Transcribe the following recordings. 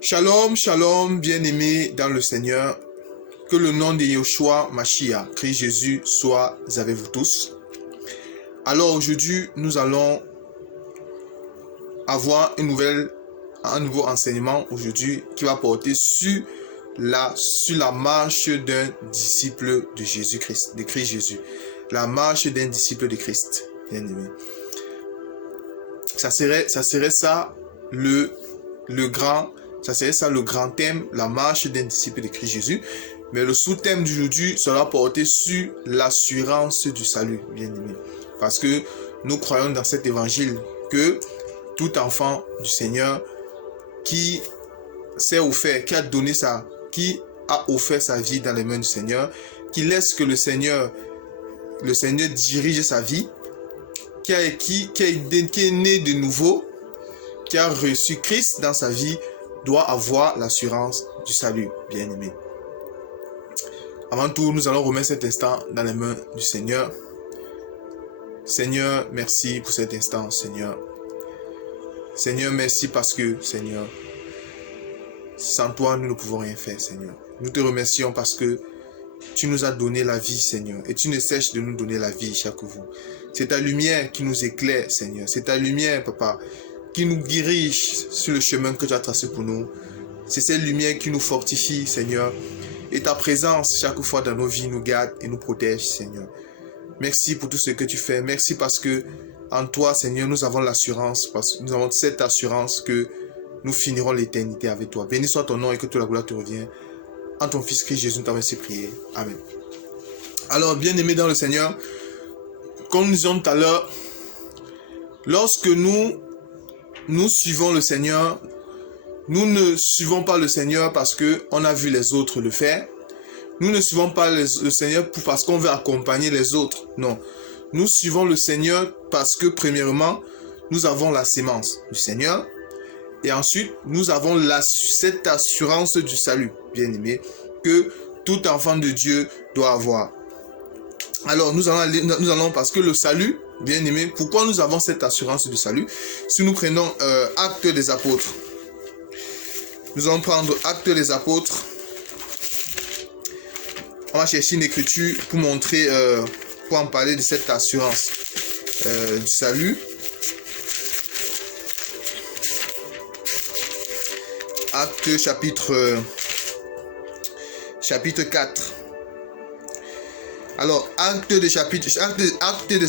Shalom, shalom, bien-aimés dans le Seigneur. Que le nom de Yeshua Mashiach, Christ Jésus, soit avec vous tous. Alors aujourd'hui, nous allons avoir un nouveau enseignement aujourd'hui qui va porter sur la marche d'un disciple de Jésus-Christ, de Christ Jésus. La marche d'un disciple de Christ, bien-aimé. Ça serait ça le grand thème, la marche d'un disciple de Christ Jésus. Mais le sous-thème d'aujourd'hui sera porté sur l'assurance du salut, bien-aimé. Parce que nous croyons dans cet évangile que tout enfant du Seigneur qui a offert sa vie dans les mains du Seigneur, qui laisse que le Seigneur dirige sa vie, qui est né de nouveau, qui a reçu Christ dans sa vie, doit avoir l'assurance du salut, bien-aimé. Avant tout, nous allons remettre cet instant dans les mains du Seigneur. Seigneur, merci pour cet instant, Seigneur. Seigneur, merci parce que, Seigneur, sans toi, nous ne pouvons rien faire, Seigneur. Nous te remercions parce que tu nous as donné la vie, Seigneur, et tu ne cesses de nous donner la vie chaque jour. C'est ta lumière qui nous éclaire, Seigneur. C'est ta lumière, Papa, qui nous dirige sur le chemin que tu as tracé pour nous. C'est cette lumière qui nous fortifie, Seigneur. Et ta présence, chaque fois dans nos vies, nous garde et nous protège, Seigneur. Merci pour tout ce que tu fais. Merci parce que en toi, Seigneur, nous avons l'assurance, parce que nous avons cette assurance que nous finirons l'éternité avec toi. Béni soit ton nom et que toute la gloire te revienne. En ton Fils Christ Jésus, nous t'avons ainsi prié. Amen. Alors, bien-aimés dans le Seigneur, comme nous disions tout à l'heure, lorsque nous suivons le Seigneur, nous ne suivons pas le Seigneur parce qu'on a vu les autres le faire. Nous ne suivons pas le Seigneur parce qu'on veut accompagner les autres. Non. Nous suivons le Seigneur parce que, premièrement, nous avons la sémence du Seigneur. Et ensuite, nous avons cette assurance du salut, bien-aimé, que tout enfant de Dieu doit avoir. Alors, nous allons parce que le salut, bien-aimé, pourquoi nous avons cette assurance du salut? Si nous prenons Actes des Apôtres, nous allons prendre Actes des Apôtres. On va chercher une écriture pour montrer, pour en parler de cette assurance du salut. Actes chapitre 4. Alors, Actes des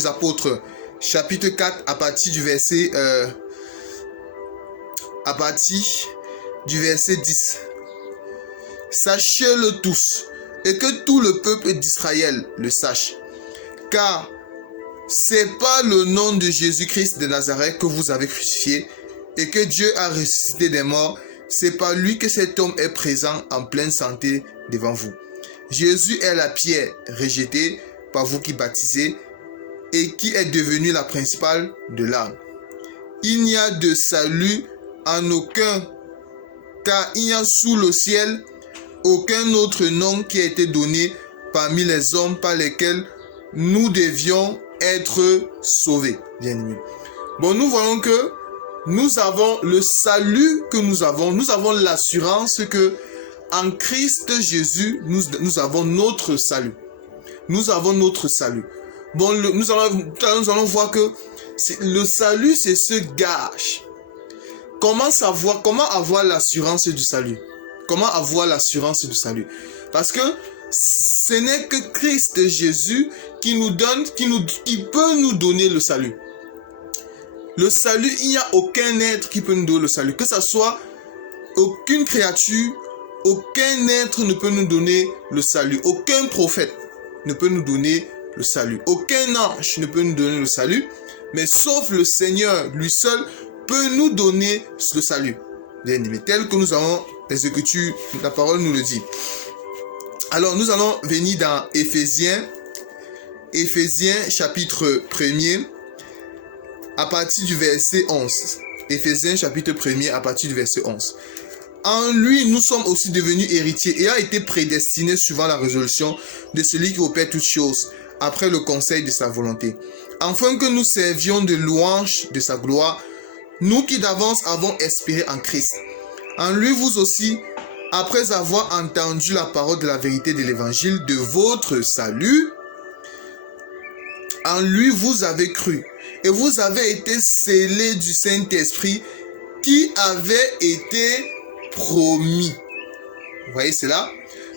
Apôtres, chapitre 4, à partir du verset 10. Sachez-le tous, et que tout le peuple d'Israël le sache, car c'est pas le nom de Jésus-Christ de Nazareth que vous avez crucifié, et que Dieu a ressuscité des morts. C'est par lui que cet homme est présent en pleine santé devant vous. Jésus est la pierre rejetée par vous qui baptisez et qui est devenue la principale de l'âme. Il n'y a de salut en aucun, car il n'y a sous le ciel aucun autre nom qui a été donné parmi les hommes par lesquels nous devions être sauvés. Bien-aimés. Bon, nous voyons que nous avons le salut que nous avons l'assurance que en Christ Jésus, nous avons notre salut. Nous avons notre salut. Bon, nous allons voir que le salut, c'est ce gage. Comment avoir l'assurance du salut? Comment avoir l'assurance du salut? Parce que ce n'est que Christ Jésus qui peut nous donner le salut. Le salut, il n'y a aucun être qui peut nous donner le salut. Que ce soit aucune créature, aucun être ne peut nous donner le salut. Aucun prophète ne peut nous donner le salut. Aucun ange ne peut nous donner le salut. Mais sauf le Seigneur, lui seul, peut nous donner le salut. Bien aimé, tel que nous avons les Écritures, la parole nous le dit. Alors, nous allons venir dans Éphésiens chapitre 1er, à partir du verset 11. Éphésiens chapitre 1er, à partir du verset 11. En lui, nous sommes aussi devenus héritiers, ayant été prédestinés suivant la résolution de celui qui opère toutes choses, après le conseil de sa volonté, afin que nous servions de louange de sa gloire, nous qui d'avance avons espéré en Christ. En lui, vous aussi, après avoir entendu la parole de la vérité de l'évangile de votre salut, en lui vous avez cru et vous avez été scellés du Saint-Esprit qui avait été promis. Vous voyez cela?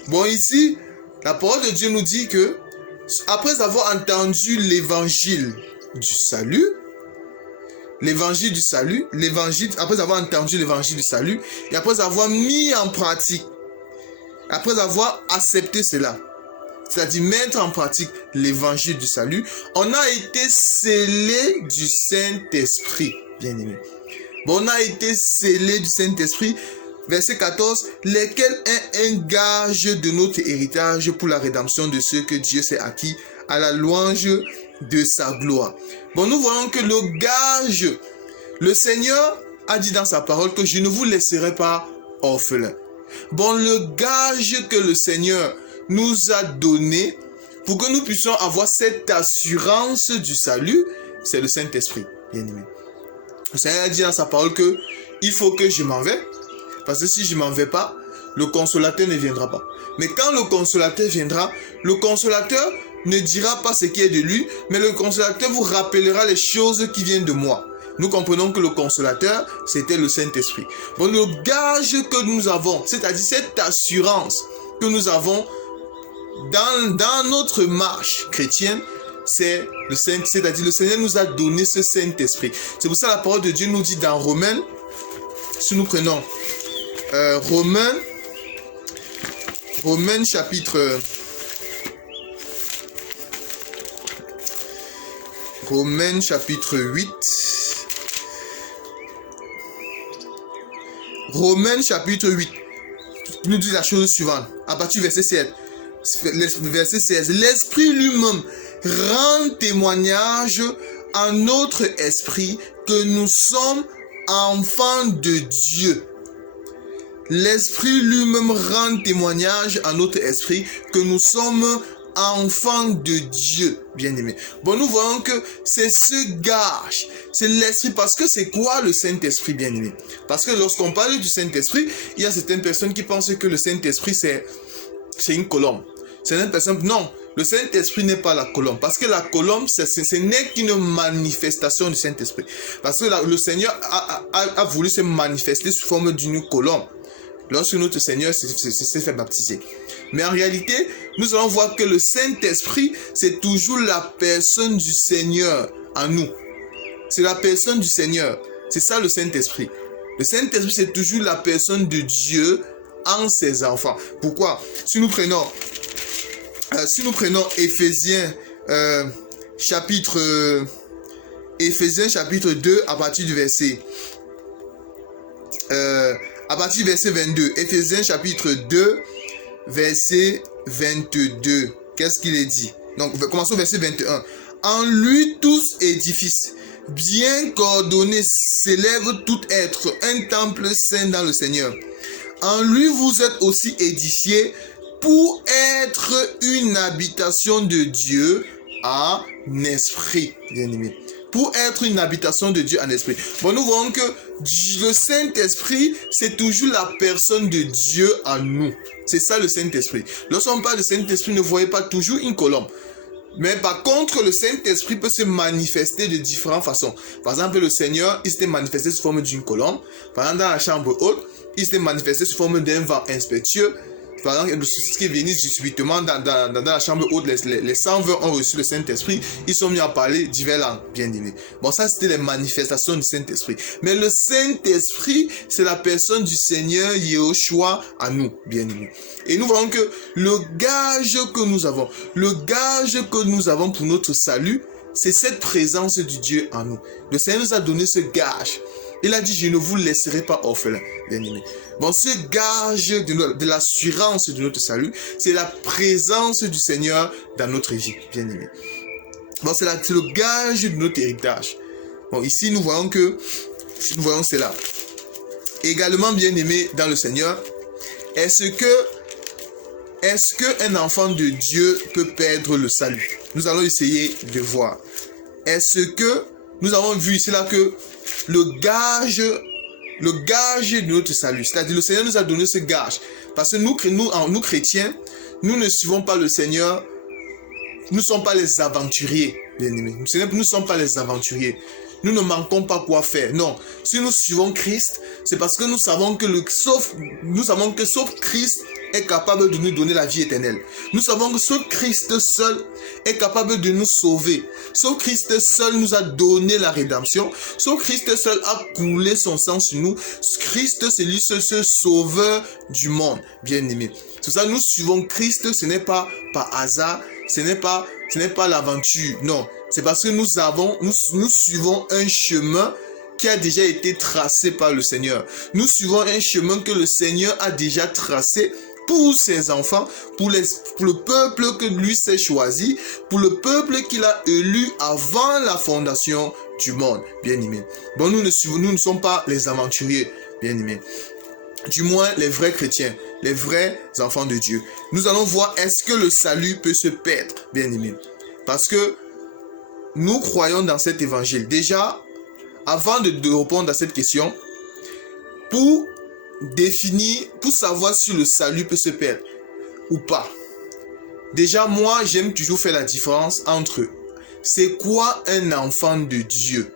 Bon, ici, la parole de Dieu nous dit que après avoir entendu l'évangile du salut, après avoir entendu l'évangile du salut et après avoir mis en pratique, après avoir accepté cela, c'est-à-dire mettre en pratique l'évangile du salut, on a été scellé du Saint-Esprit, bien-aimé. Bon, on a été scellé du Saint-Esprit, verset 14, lesquels est un gage de notre héritage pour la rédemption de ceux que Dieu s'est acquis à la louange de sa gloire. Bon, nous voyons que le gage, le Seigneur a dit dans sa parole que je ne vous laisserai pas orphelins. Bon, le gage que le Seigneur nous a donné pour que nous puissions avoir cette assurance du salut, c'est le Saint-Esprit, bien-aimé. Le Seigneur a dit dans sa parole que il faut que je m'en vais, parce que si je ne m'en vais pas, le consolateur ne viendra pas. Mais quand le consolateur viendra, le consolateur ne dira pas ce qui est de lui, mais le consolateur vous rappellera les choses qui viennent de moi. Nous comprenons que le consolateur, c'était le Saint-Esprit. Bon, le gage que nous avons, c'est-à-dire cette assurance que nous avons dans notre marche chrétienne, c'est le Saint, c'est-à-dire le Seigneur nous a donné ce Saint-Esprit. C'est pour ça que la parole de Dieu nous dit dans Romains, si nous prenons Romains chapitre 8. Romains chapitre 8 nous dit la chose suivante, à partir du verset 7. Verset 16. L'Esprit lui-même rend témoignage à notre esprit que nous sommes enfants de Dieu. L'Esprit lui-même rend témoignage à notre esprit que nous sommes enfants de Dieu, bien-aimés. Bon, nous voyons que c'est ce gage, c'est l'Esprit, parce que c'est quoi le Saint-Esprit, bien-aimé? Parce que lorsqu'on parle du Saint-Esprit, il y a certaines personnes qui pensent que le Saint-Esprit, c'est une colombe. Certaines personnes, non, le Saint-Esprit n'est pas la colombe, parce que la colombe, ce n'est qu'une manifestation du Saint-Esprit. Parce que le Seigneur a voulu se manifester sous forme d'une colombe lorsque notre Seigneur s'est fait baptiser. Mais en réalité, nous allons voir que le Saint-Esprit, c'est toujours la personne du Seigneur en nous. C'est la personne du Seigneur. C'est ça le Saint-Esprit. Le Saint-Esprit, c'est toujours la personne de Dieu en ses enfants. Pourquoi? Si nous prenons Éphésiens chapitre 2 à partir du verset 22. Éphésiens chapitre 2 verset 22. Qu'est-ce qu'il est dit? Donc commençons au verset 21. En lui tous édifices bien coordonnés s'élève tout être un temple saint dans le Seigneur. En lui vous êtes aussi édifiés pour être une habitation de Dieu en esprit, bien-aimé. Pour être une habitation de Dieu en esprit. Bon, nous voyons que le Saint-Esprit, c'est toujours la personne de Dieu en nous. C'est ça le Saint-Esprit. Lorsqu'on parle de Saint-Esprit, ne voyez pas toujours une colombe. Mais par contre, le Saint-Esprit peut se manifester de différentes façons. Par exemple, le Seigneur, il s'était manifesté sous forme d'une colombe. Par exemple, dans la chambre haute, il s'était manifesté sous forme d'un vent impétueux. Par exemple, ce qui est venu subitement dans la chambre haute, les 120 ont reçu le Saint-Esprit. Ils sont mis à parler divers langues, bien-aimés. Bon, ça, c'était les manifestations du Saint-Esprit. Mais le Saint-Esprit, c'est la personne du Seigneur Yahushua à nous, bien-aimés. Et nous voyons que le gage que nous avons pour notre salut, c'est cette présence du Dieu en nous. Le Seigneur nous a donné ce gage. Il a dit, je ne vous laisserai pas orphelins, bien-aimés. Bon, ce gage de l'assurance de notre salut, c'est la présence du Seigneur dans notre vie, bien-aimés. Bon, c'est le gage de notre héritage. Bon, ici, nous voyons cela. Également, bien-aimés dans le Seigneur, est-ce qu'un enfant de Dieu peut perdre le salut? Nous allons essayer de voir. Est-ce que nous avons vu ici là que le gage le gage de notre salut. C'est-à-dire le Seigneur nous a donné ce gage. Parce que nous chrétiens, nous ne suivons pas le Seigneur. Nous ne sommes pas les aventuriers, bien-aimés. Nous ne sommes pas les aventuriers. Nous ne manquons pas quoi faire. Non. Si nous suivons Christ, c'est parce que nous savons que sauf Christ est capable de nous donner la vie éternelle. Nous savons que seul Christ seul est capable de nous sauver. Seul Christ seul nous a donné la rédemption. Seul Christ seul a coulé son sang sur nous. Christ, c'est lui seul, ce sauveur du monde, bien-aimé. C'est ça, nous suivons Christ, ce n'est pas par hasard, ce n'est pas l'aventure. Non, c'est parce que nous suivons un chemin qui a déjà été tracé par le Seigneur. Nous suivons un chemin que le Seigneur a déjà tracé pour ses enfants, pour le peuple que lui s'est choisi, pour le peuple qu'il a élu avant la fondation du monde, bien-aimé. Bon, nous ne sommes pas les aventuriers, bien-aimés. Du moins, les vrais chrétiens, les vrais enfants de Dieu. Nous allons voir, est-ce que le salut peut se perdre, bien-aimés? Parce que nous croyons dans cet évangile. Déjà, avant de répondre à cette question, pour savoir si le salut peut se perdre ou pas. Déjà, moi, j'aime toujours faire la différence entre c'est quoi un enfant de Dieu?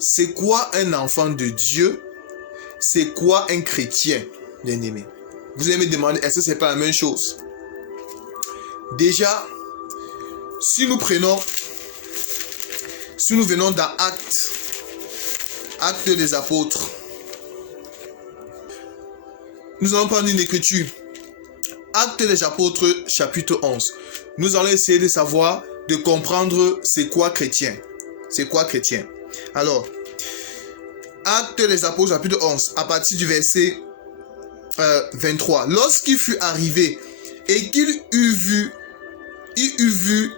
C'est quoi un enfant de Dieu? C'est quoi un chrétien, bien-aimé? Vous allez me demander, est-ce que c'est pas la même chose? Déjà, si nous venons dans Actes des Apôtres, nous allons prendre une écriture. Actes des Apôtres, chapitre 11. Nous allons essayer de savoir, de comprendre c'est quoi chrétien. C'est quoi chrétien? Alors, Actes des Apôtres, chapitre 11, à partir du verset 23. Lorsqu'il fut arrivé et qu'il eut vu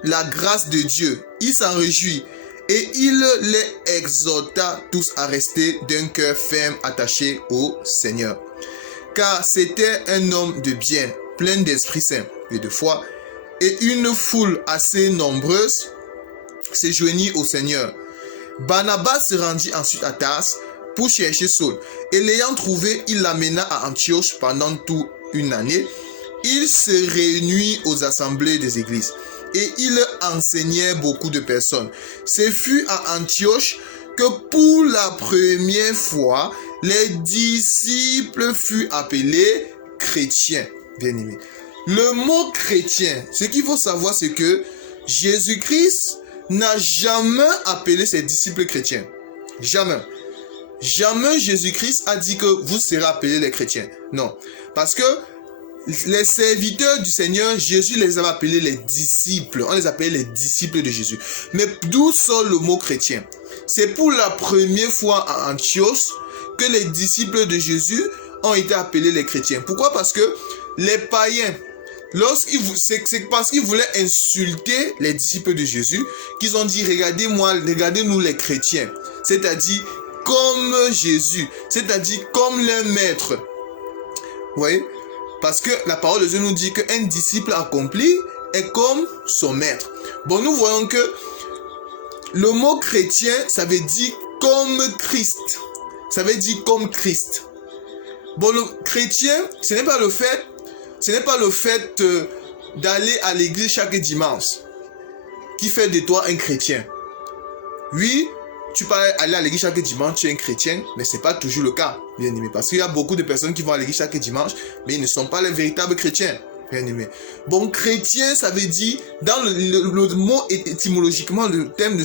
la grâce de Dieu, il s'en réjouit et il les exhorta tous à rester d'un cœur ferme attaché au Seigneur. Car c'était un homme de bien, plein d'Esprit Saint et de foi, et une foule assez nombreuse se joignit au Seigneur. Barnabas se rendit ensuite à Tars pour chercher Saul, et l'ayant trouvé, il l'amena à Antioche pendant toute une année. Il se réunit aux assemblées des églises, et il enseignait beaucoup de personnes. Ce fut à Antioche que pour la première fois, les disciples furent appelés chrétiens. Bien-aimés. Le mot chrétien, ce qu'il faut savoir, c'est que Jésus-Christ n'a jamais appelé ses disciples chrétiens. Jamais. Jamais Jésus-Christ a dit que vous serez appelés les chrétiens. Non. Parce que les serviteurs du Seigneur, Jésus les avait appelés les disciples. On les appelait les disciples de Jésus. Mais d'où sort le mot chrétien? C'est pour la première fois à Antioche que les disciples de Jésus ont été appelés les chrétiens. Pourquoi? Parce que les païens, c'est parce qu'ils voulaient insulter les disciples de Jésus qu'ils ont dit, regardez-nous les chrétiens. C'est-à-dire comme Jésus, c'est-à-dire comme leur maître. Vous voyez? Parce que la parole de Dieu nous dit qu'un disciple accompli est comme son maître. Bon, nous voyons que le mot chrétien, ça veut dire comme Christ. Ça veut dire comme Christ. Bon, le chrétien, ce n'est pas le fait d'aller à l'église chaque dimanche qui fait de toi un chrétien. Oui, tu peux aller à l'église chaque dimanche, tu es un chrétien, mais ce n'est pas toujours le cas, bien aimé. Parce qu'il y a beaucoup de personnes qui vont à l'église chaque dimanche, mais ils ne sont pas les véritables chrétiens, bien aimé. Bon, chrétien, ça veut dire, dans le mot étymologiquement, le thème de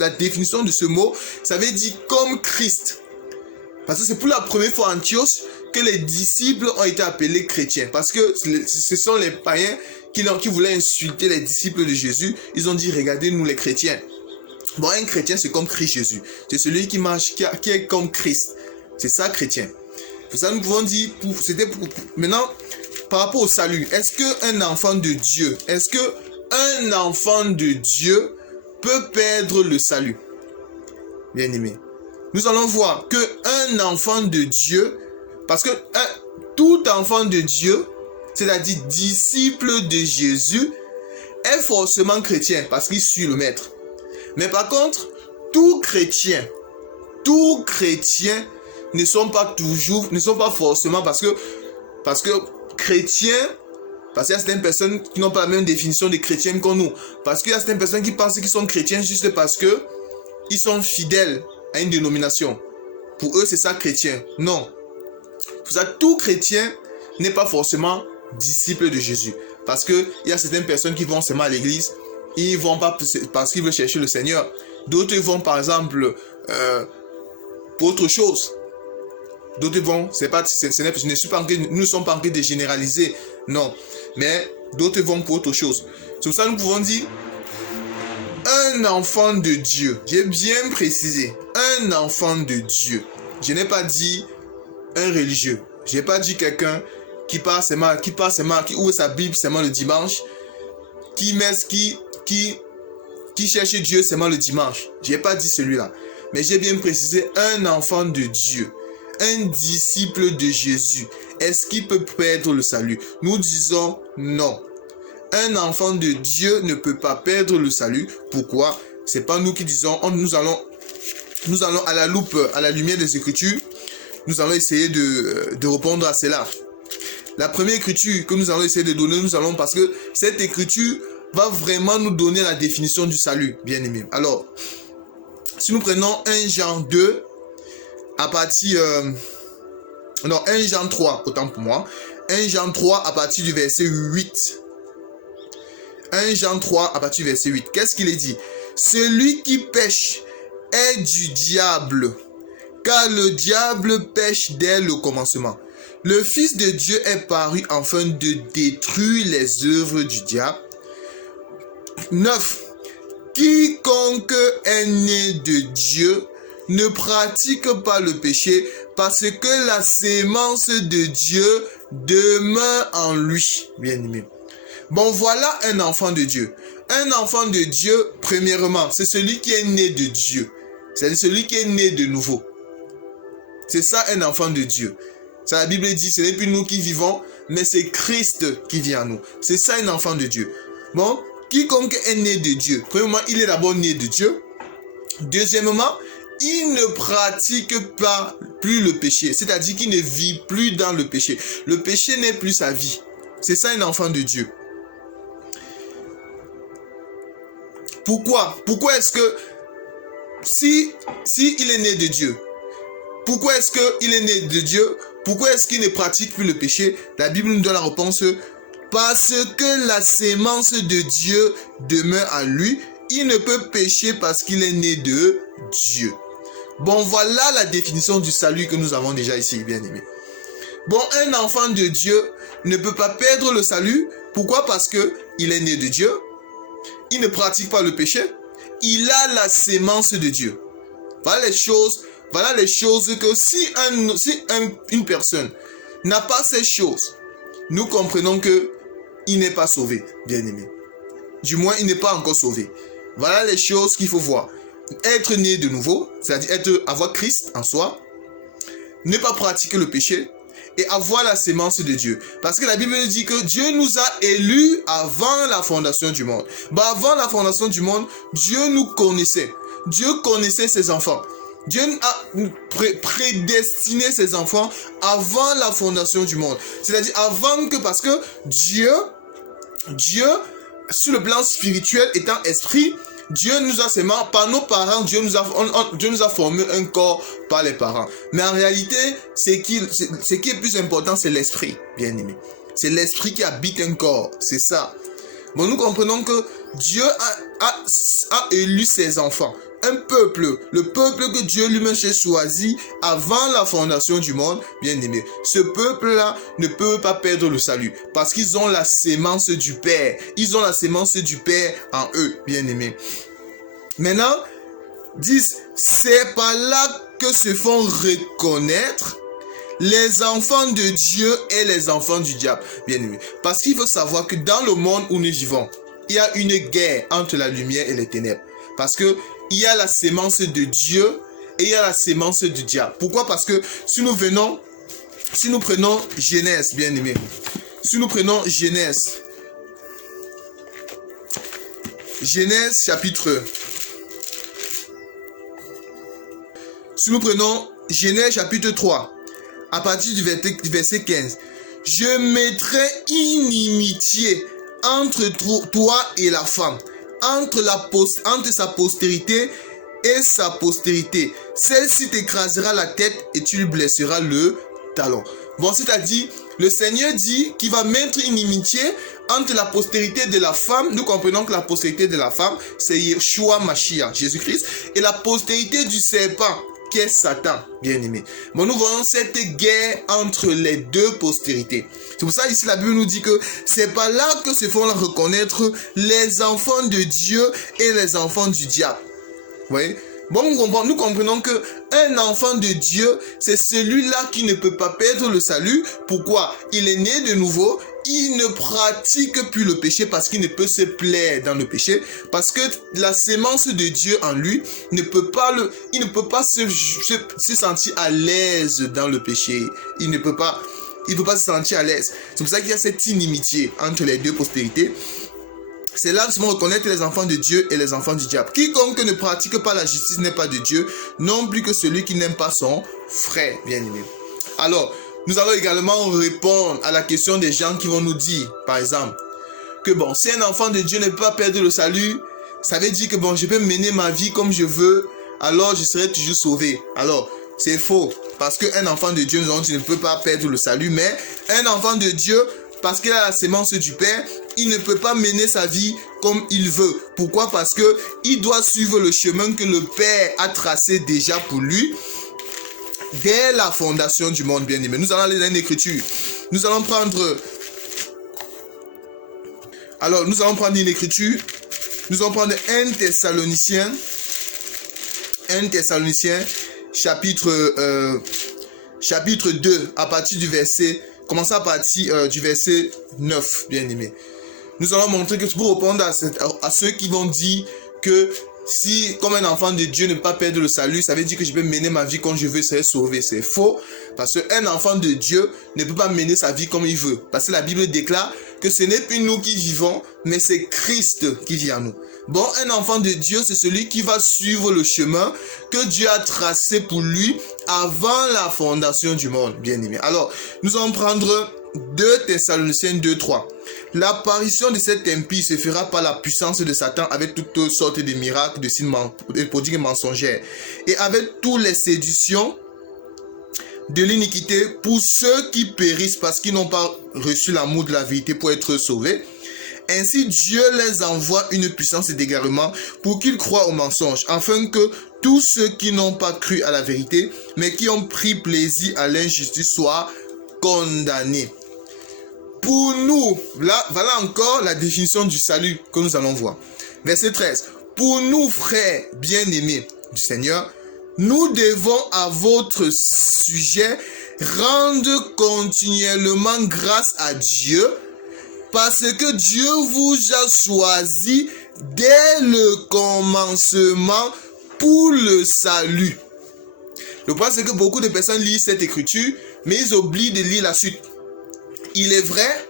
la définition de ce mot, ça veut dire comme Christ. Parce que c'est pour la première fois à Antioche que les disciples ont été appelés chrétiens. Parce que ce sont les païens qui voulaient insulter les disciples de Jésus. Ils ont dit, regardez-nous les chrétiens. Bon, un chrétien, c'est comme Christ Jésus. C'est celui qui marche, qui est comme Christ. C'est ça, chrétien. Pour ça, nous pouvons dire, maintenant, par rapport au salut, est-ce qu'un enfant de Dieu, peut perdre le salut? Bien aimé. Nous allons voir qu'un enfant de Dieu, parce que tout enfant de Dieu, c'est-à-dire disciple de Jésus, est forcément chrétien parce qu'il suit le maître. Mais par contre, tout chrétien ne sont pas forcément parce que chrétiens, parce qu'il y a certaines personnes qui n'ont pas la même définition de chrétiens que nous. Parce qu'il y a certaines personnes qui pensent qu'ils sont chrétiens juste parce que ils sont fidèles à une dénomination. Pour eux, c'est ça chrétien. Non. Pour ça, tout chrétien n'est pas forcément disciple de Jésus. Parce qu'il y a certaines personnes qui vont seulement à l'église, ils ne vont pas parce qu'ils veulent chercher le Seigneur. D'autres vont, par exemple, pour autre chose. D'autres vont, nous ne sommes pas en train de généraliser, non. Mais d'autres vont pour autre chose. C'est pour ça que nous pouvons dire, un enfant de Dieu, j'ai bien précisé, un enfant de Dieu. Je n'ai pas dit un religieux. Je n'ai pas dit quelqu'un qui ouvre sa Bible seulement le dimanche, qui cherche Dieu seulement le dimanche. Je n'ai pas dit celui-là. Mais j'ai bien précisé un enfant de Dieu, un disciple de Jésus. Est-ce qu'il peut perdre le salut? Nous disons non. Un enfant de Dieu ne peut pas perdre le salut. Pourquoi? C'est pas nous qui disons, nous allons à la loupe, à la lumière des Écritures, nous allons essayer de répondre à cela. La première écriture que nous allons essayer de donner, parce que cette écriture va vraiment nous donner la définition du salut, bien aimé. Alors, si nous prenons 1 Jean 2, à partir... 1 Jean 3, autant pour moi. 1 Jean 3 à partir du verset 8. 1 Jean 3 à partir du verset 8. Qu'est-ce qu'il est dit? Celui qui pêche est du diable, car le diable pêche dès le commencement. Le Fils de Dieu est paru afin de détruire les œuvres du diable. 9. Quiconque est né de Dieu ne pratique pas le péché, parce que la sémence de Dieu demeure en lui. Bien aimé. Bon, voilà un enfant de Dieu. Un enfant de Dieu, premièrement, c'est celui qui est né de Dieu. C'est celui qui est né de nouveau. C'est ça un enfant de Dieu. Ça, la Bible dit, ce n'est plus nous qui vivons, mais c'est Christ qui vit en nous. C'est ça un enfant de Dieu. Bon, quiconque est né de Dieu, premièrement, il est d'abord né de Dieu. Deuxièmement, il ne pratique pas plus le péché. C'est-à-dire qu'il ne vit plus dans le péché. Le péché n'est plus sa vie. C'est ça un enfant de Dieu. Pourquoi? Pourquoi est-ce que si il est né de Dieu, pourquoi est-ce qu'il est né de Dieu? Pourquoi est-ce qu'il ne pratique plus le péché? La Bible nous donne la réponse. Parce que la sémence de Dieu demeure en lui. Il ne peut pécher parce qu'il est né de Dieu. Bon, voilà la définition du salut que nous avons déjà ici, bien aimé. Bon, un enfant de Dieu ne peut pas perdre le salut. Pourquoi? Parce qu'il est né de Dieu. Il ne pratique pas le péché. Il a la sémence de Dieu. Voilà les choses que si une personne n'a pas ces choses, nous comprenons que il n'est pas sauvé, bien aimé. Du moins, il n'est pas encore sauvé. Voilà les choses qu'il faut voir. Être né de nouveau, c'est-à-dire avoir Christ en soi, ne pas pratiquer le péché et avoir la sémence de Dieu. Parce que la Bible dit que Dieu nous a élus avant la fondation du monde. Avant la fondation du monde, Dieu nous connaissait. Dieu connaissait ses enfants. Dieu a prédestiné ses enfants avant la fondation du monde. C'est-à-dire parce que Dieu, sur le plan spirituel, étant esprit, Dieu nous a seulement, par nos parents, Dieu nous a formé un corps par les parents. Mais en réalité, ce qui est plus important, c'est l'esprit, bien aimé. C'est l'esprit qui habite un corps, c'est ça. Bon, nous comprenons que Dieu a élu ses enfants. Un peuple, le peuple que Dieu lui-même a choisi avant la fondation du monde, bien aimé. Ce peuple-là ne peut pas perdre le salut parce qu'ils ont la sémence du Père. Ils ont la sémence du Père en eux, bien aimé. Maintenant, 10, c'est par là que se font reconnaître les enfants de Dieu et les enfants du diable, bien aimé. Parce qu'il faut savoir que dans le monde où nous vivons, il y a une guerre entre la lumière et les ténèbres. Parce que il y a la sémence de Dieu et il y a la sémence du diable. Pourquoi? Parce que si nous prenons Genèse, bien aimé, si nous prenons Genèse chapitre, si nous prenons Genèse chapitre 3, à partir du verset 15. Je mettrai inimitié entre toi et la femme, entre sa postérité et sa postérité. Celle-ci t'écrasera la tête et tu lui blesseras le talon. Bon, c'est-à-dire, le Seigneur dit qu'il va mettre une inimitié entre la postérité de la femme. Nous comprenons que la postérité de la femme, c'est Yeshua Mashiach, Jésus-Christ, et la postérité du serpent, qui est Satan, bien aimé. Bon, nous voyons cette guerre entre les deux postérités. C'est pour ça ici la Bible nous dit que c'est par là que se font reconnaître les enfants de Dieu et les enfants du diable. Vous voyez? Bon, nous comprenons que un enfant de Dieu, c'est celui-là qui ne peut pas perdre le salut. Pourquoi? Il est né de nouveau. Il ne pratique plus le péché parce qu'il ne peut se plaire dans le péché, parce que la sémence de Dieu en lui ne peut pas se sentir à l'aise dans le péché. Il ne peut pas se sentir à l'aise. C'est pour ça qu'il y a cette inimitié entre les deux postérités. C'est là que nous reconnaître les enfants de Dieu et les enfants du diable. Quiconque ne pratique pas la justice n'est pas de Dieu, non plus que celui qui n'aime pas son frère, bien-aimé. Alors, nous allons également répondre à la question des gens qui vont nous dire, par exemple, que bon, si un enfant de Dieu ne peut pas perdre le salut, ça veut dire que bon, je peux mener ma vie comme je veux, alors je serai toujours sauvé. Alors, c'est faux, parce qu'un enfant de Dieu, nous avons dit, ne peut pas perdre le salut, mais un enfant de Dieu, parce qu'il a la sémence du Père, il ne peut pas mener sa vie comme il veut. Pourquoi? Parce que il doit suivre le chemin que le Père a tracé déjà pour lui dès la fondation du monde, bien-aimé. Nous allons aller dans l'écriture. Nous allons prendre une écriture. Nous allons prendre 1 Thessaloniciens chapitre 2 à partir du verset. Commençons à partir du verset 9, bien-aimé. Nous allons montrer que pour répondre à ceux qui vont dire que si, comme un enfant de Dieu, ne peut pas perdre le salut, ça veut dire que je peux mener ma vie comme je veux, serai sauvé. C'est faux. Parce qu'un enfant de Dieu ne peut pas mener sa vie comme il veut. Parce que la Bible déclare que ce n'est plus nous qui vivons, mais c'est Christ qui vit en nous. Bon, un enfant de Dieu, c'est celui qui va suivre le chemin que Dieu a tracé pour lui avant la fondation du monde, bien aimé. Alors, nous allons prendre 2 Thessaloniciens 2, 3. L'apparition de cet impie se fera par la puissance de Satan avec toutes sortes de miracles, de signes, de prodiges mensongers et avec toutes les séductions de l'iniquité pour ceux qui périssent parce qu'ils n'ont pas reçu l'amour de la vérité pour être sauvés. Ainsi, Dieu les envoie une puissance d'égarement pour qu'ils croient au mensonge, afin que tous ceux qui n'ont pas cru à la vérité, mais qui ont pris plaisir à l'injustice, soient condamnés. Pour nous, là, voilà encore la définition du salut que nous allons voir. Verset 13. Pour nous, frères bien-aimés du Seigneur, nous devons à votre sujet rendre continuellement grâce à Dieu, parce que Dieu vous a choisi dès le commencement pour le salut. Le problème, c'est que beaucoup de personnes lisent cette écriture, mais ils oublient de lire la suite. Il est vrai,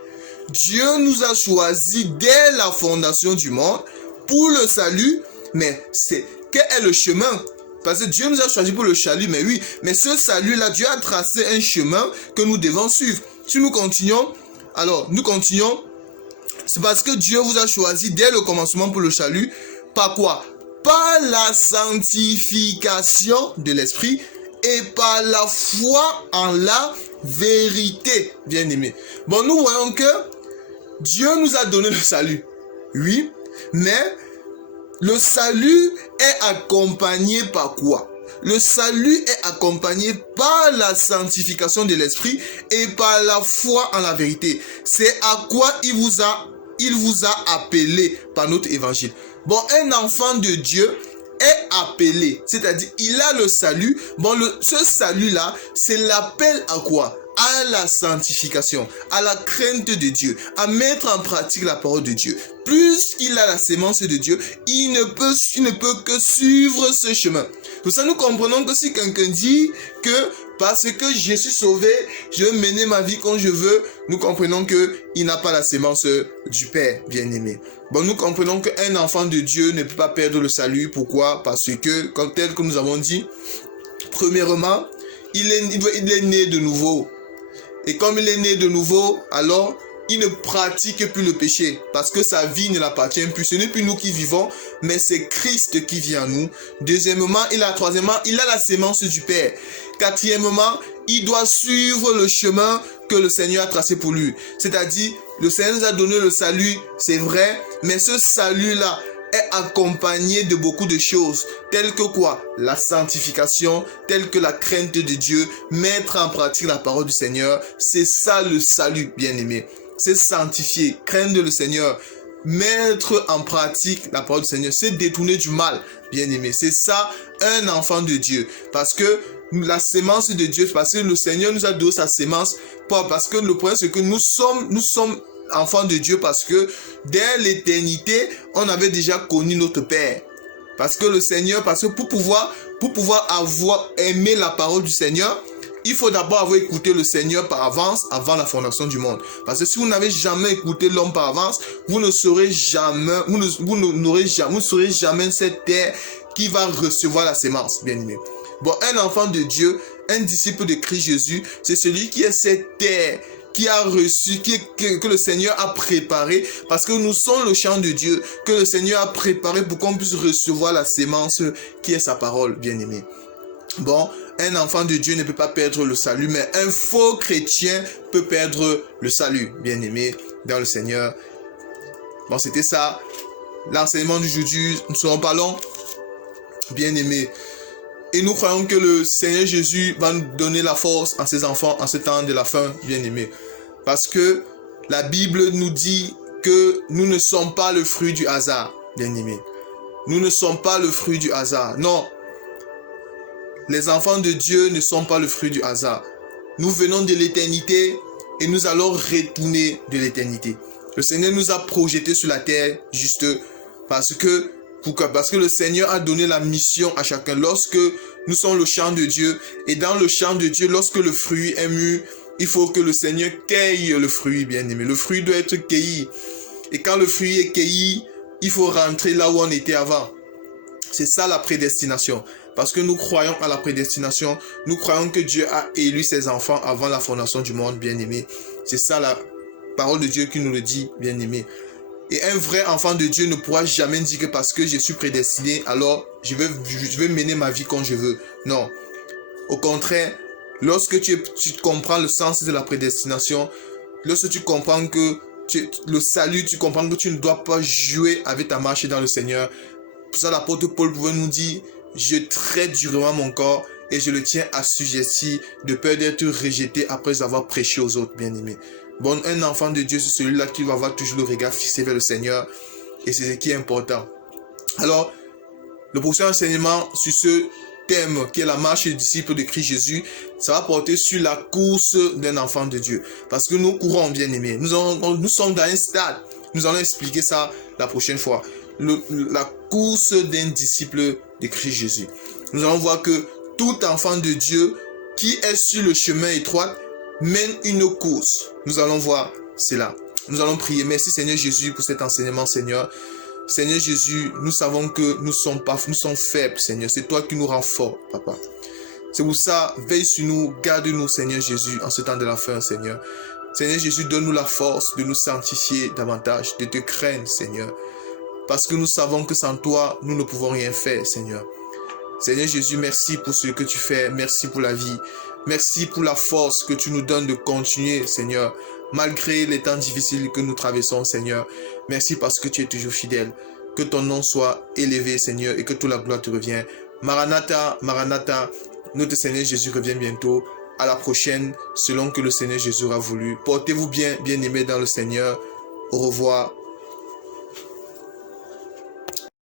Dieu nous a choisis dès la fondation du monde pour le salut, mais quel est le chemin? Parce que Dieu nous a choisis pour le salut, mais oui, mais ce salut-là, Dieu a tracé un chemin que nous devons suivre. Si nous continuons, c'est parce que Dieu vous a choisi dès le commencement pour le salut. Par quoi? Par la sanctification de l'esprit et par la foi en la vérité, bien-aimé. Bon, nous voyons que Dieu nous a donné le salut. Oui, mais le salut est accompagné par quoi? Le salut est accompagné par la sanctification de l'esprit et par la foi en la vérité. C'est à quoi il vous a appelé par notre évangile. Bon, un enfant de Dieu est appelé, c'est-à-dire il a le salut. Bon, ce salut-là, c'est l'appel à quoi? À la sanctification, à la crainte de Dieu, à mettre en pratique la parole de Dieu. Plus il a la sémence de Dieu, il ne peut que suivre ce chemin. Pour ça, nous comprenons que si quelqu'un dit que parce que je suis sauvé, je veux mener ma vie comme je veux, nous comprenons qu'il n'a pas la sémence du Père, bien-aimé. Bon, nous comprenons qu'un enfant de Dieu ne peut pas perdre le salut. Pourquoi? Parce que, tel que nous avons dit, premièrement, il est né de nouveau. Et comme il est né de nouveau, alors il ne pratique plus le péché parce que sa vie ne l'appartient plus. Ce n'est plus nous qui vivons, mais c'est Christ qui vit en nous. Troisièmement, il a la sémence du Père. Quatrièmement, il doit suivre le chemin que le Seigneur a tracé pour lui. C'est-à-dire, le Seigneur nous a donné le salut, c'est vrai, mais ce salut-là est accompagné de beaucoup de choses, telles que quoi? La sanctification, telles que la crainte de Dieu, mettre en pratique la parole du Seigneur. C'est ça le salut, bien-aimé. C'est sanctifier, craindre le Seigneur, mettre en pratique la parole du Seigneur, c'est détourner du mal, bien-aimé. C'est ça, un enfant de Dieu. Parce que la sémence de Dieu, parce que le Seigneur nous a donné sa sémence, parce que le point c'est que nous sommes enfants de Dieu parce que dès l'éternité, on avait déjà connu notre Père. Parce que le Seigneur, parce que pour pouvoir avoir aimé la parole du Seigneur, il faut d'abord avoir écouté le Seigneur par avance, avant la fondation du monde. Parce que si vous n'avez jamais écouté l'homme par avance, vous ne serez jamais cette terre qui va recevoir la sémence, bien aimé. Bon, un enfant de Dieu, un disciple de Christ Jésus, c'est celui qui est cette terre qui a reçu, que le Seigneur a préparé, parce que nous sommes le champ de Dieu, que le Seigneur a préparé pour qu'on puisse recevoir la sémence qui est sa parole, bien aimé. Bon, un enfant de Dieu ne peut pas perdre le salut, mais un faux chrétien peut perdre le salut, bien aimé, dans le Seigneur. Bon, c'était ça, l'enseignement d'aujourd'hui. Nous ne serons pas longs, bien aimé. Et nous croyons que le Seigneur Jésus va nous donner la force à ses enfants en ce temps de la fin, bien aimé. Parce que la Bible nous dit que nous ne sommes pas le fruit du hasard, bien aimé. Nous ne sommes pas le fruit du hasard, non. Les enfants de Dieu ne sont pas le fruit du hasard. Nous venons de l'éternité et nous allons retourner de l'éternité. Le Seigneur nous a projetés sur la terre juste parce que le Seigneur a donné la mission à chacun. Lorsque nous sommes le champ de Dieu, et dans le champ de Dieu, lorsque le fruit est mûr, il faut que le Seigneur cueille le fruit, bien aimé. Le fruit doit être cueilli. Et quand le fruit est cueilli, il faut rentrer là où on était avant. C'est ça la prédestination. Parce que nous croyons à la prédestination. Nous croyons que Dieu a élu ses enfants avant la fondation du monde, bien aimé. C'est ça la parole de Dieu qui nous le dit, bien aimé. Et un vrai enfant de Dieu ne pourra jamais dire que parce que je suis prédestiné, alors je vais mener ma vie comme je veux. Non. Au contraire, lorsque tu comprends le sens de la prédestination, lorsque tu comprends que le salut, tu comprends que tu ne dois pas jouer avec ta marche dans le Seigneur. Pour ça, l'apôtre Paul pouvait nous dire, je traite durement mon corps et je le tiens assujetti de peur d'être rejeté après avoir prêché aux autres, bien-aimés. Bon, un enfant de Dieu, c'est celui-là qui va avoir toujours le regard fixé vers le Seigneur. Et c'est ce qui est important. Alors, le prochain enseignement sur ce thème qui est la marche des disciples de Christ Jésus, ça va porter sur la course d'un enfant de Dieu. Parce que nous courons, bien aimés. Nous sommes dans un stade. Nous allons expliquer ça la prochaine fois. La course d'un disciple de Christ Jésus. Nous allons voir que tout enfant de Dieu qui est sur le chemin étroit mène une course. Nous allons voir cela. Nous allons prier. Merci Seigneur Jésus pour cet enseignement, Seigneur. Seigneur Jésus, nous savons que nous sommes faibles, Seigneur. C'est toi qui nous rends forts, Papa. C'est pour ça, veille sur nous, garde-nous, Seigneur Jésus, en ce temps de la fin, Seigneur. Seigneur Jésus, donne-nous la force de nous sanctifier davantage, de te craindre, Seigneur. Parce que nous savons que sans toi, nous ne pouvons rien faire, Seigneur. Seigneur Jésus, merci pour ce que tu fais. Merci pour la vie. Merci pour la force que tu nous donnes de continuer, Seigneur. Malgré les temps difficiles que nous traversons, Seigneur. Merci parce que tu es toujours fidèle. Que ton nom soit élevé, Seigneur, et que toute la gloire te revienne. Maranatha, Maranatha, notre Seigneur Jésus revient bientôt. À la prochaine, selon que le Seigneur Jésus aura voulu. Portez-vous bien, bien-aimés dans le Seigneur. Au revoir.